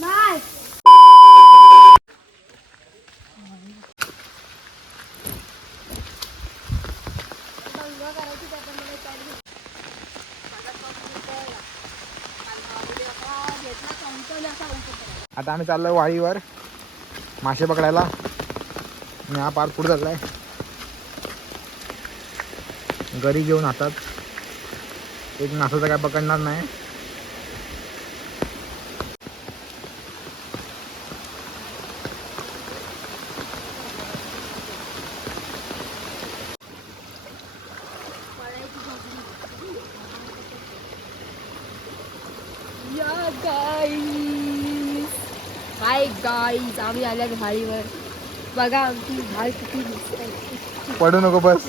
नाही आता आम्ही चाललोय वाळीवर मासे पकडायला आणि हा पार पुढे चाललाय घरी घेऊन हातात एक मासाचा काय पकडणार नाही. हाय गाईज, आम्ही आल्या घाळीवर. बघा आमची घाळ किती दिसते. पडू नको बस.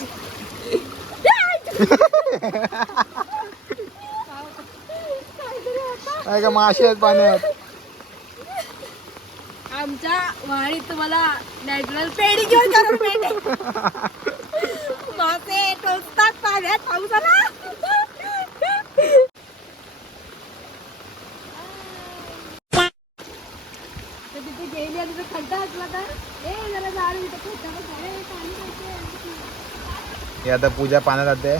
काय का मासे आहेत पाण्यात. आमच्या वाडीत तुम्हाला नॅचरल पेडी घेऊन करून भेटेल. मासे टोचतात पाण्यात पावसाला. तिथे गेली आणि तिथे खड्डा असला तर जरा झाड हे आता पूजा पाण्यात जाते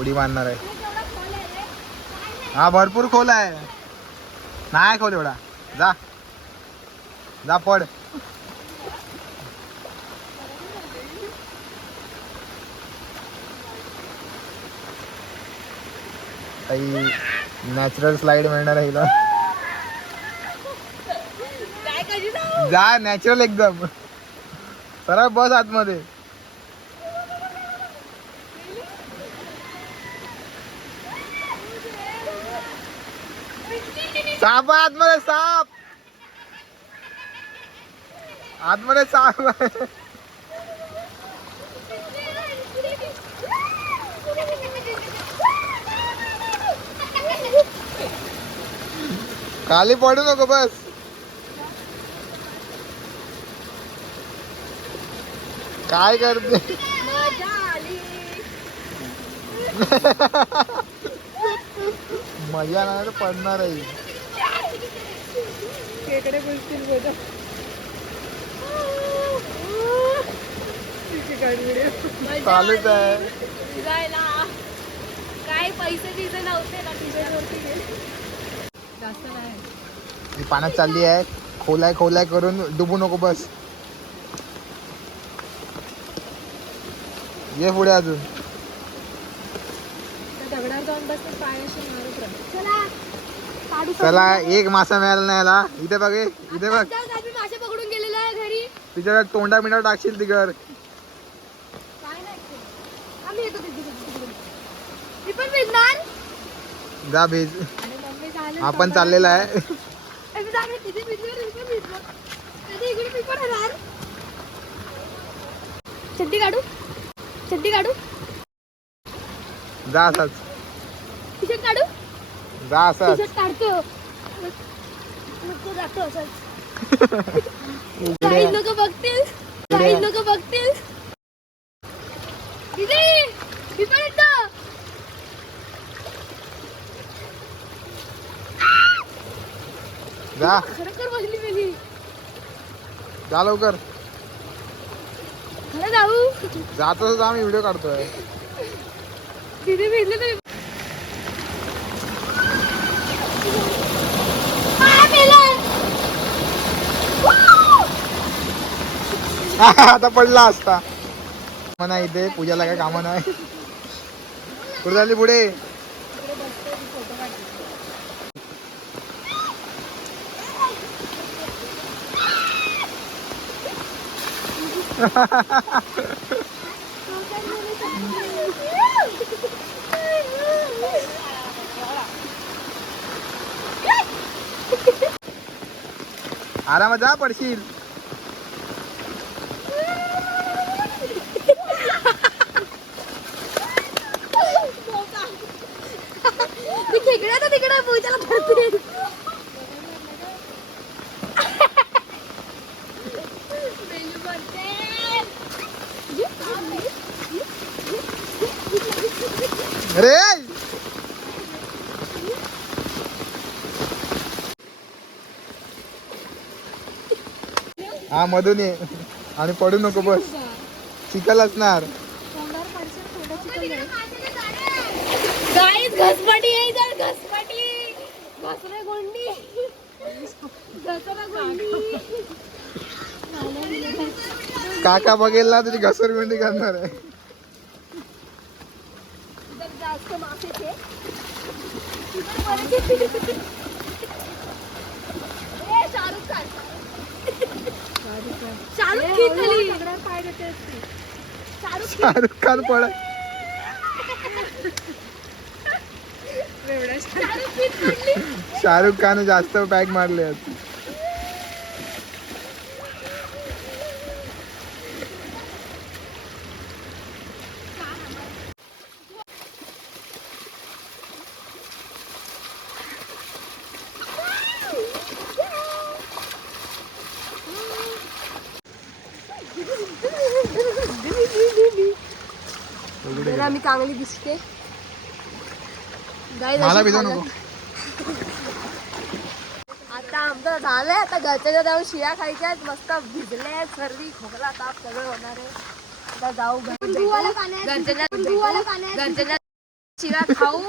उडी मारणार आहे. हा भरपूर खोल आहे. नाही खोल एवढा. जा जा पड. काही नॅचरल स्लाइड मिळणार आहे हिला. जा नॅचरल एकदम. सरळ बस आतमध्ये. साप आतमध्ये. साप आतमध्ये. साप खाली पडू नको बस. काय करते. मजा नाही तर पडणार आहे. चालूच आहे. काय पैसे तिथे नव्हते ना तिच्यावरती जास्त नाही. पाण्यात चालली आहे. खोलाय खोलाय करून डुबू नको बस. ये पुढे अजून. दगडावर जाऊन बसते पायाशी मारत राहा. चला एक मासा मिळाला नाही याला. इथे बघ इथे बघ. मासे पकडून गेलेला आहे घरी. तिच्या तोंडा मिंडा टाकशील तिघर. मी पण भिजणार. जा भेज. आपण चाललेला आहे. चड्डी काढू. चड्डी काढू. जा असाच. टी शर्ट काढू. जा असाच. टी शर्ट काढतो. नको जातो असंच. काही लोक बघतील. काही लोक बघतील. मी पण येतो. जा खरोखर बघली मी. जा लवकर. खरं जाऊ. जातोच आम्ही व्हिडिओ काढतोय. तिथे भेटले तरी आता पडला असता. म्हणा इथे पूजाला काय कामं नाही. कुठे झाली पुढे. आरामात जा पडशील. तिकडे पूजाला धरते. अरे हा मधून ये आणि पडू नको बस. चिखल असणार. गाईस घसमाटी आहे इधर घसमाटी. घसरे गोंडी. घसरा गोंडी. काका बघेल ना तुझी घसरगुंडी करणार आहे. इधर जास्त मासे थे. शाहरुख खान. शाहरुख खान पड. शाहरुख खान जास्त पॅक मारले आहेत. मी चांगली दिसते. मला भिजू नको. आता आमचं झालंय. आता घरच्या जाऊन शिया खायच्या आहेत. मस्त भिजले सर्दी खोकला ताप सगळं होणार आहे. आता जाऊ घरच्या शिरा खाऊ.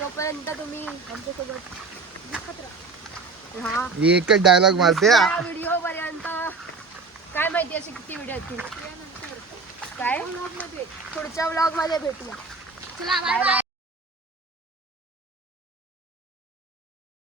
तोपर्यंत तुम्ही आमच्यासोबत दिसत राहा. हा एकच डायलॉग मारते. व्हिडिओ पर्यंत काय माहिती असे किती व्हिडिओ असतील काय पुढच्या व्लॉग मध्ये भेटूया. चला बाय बाय.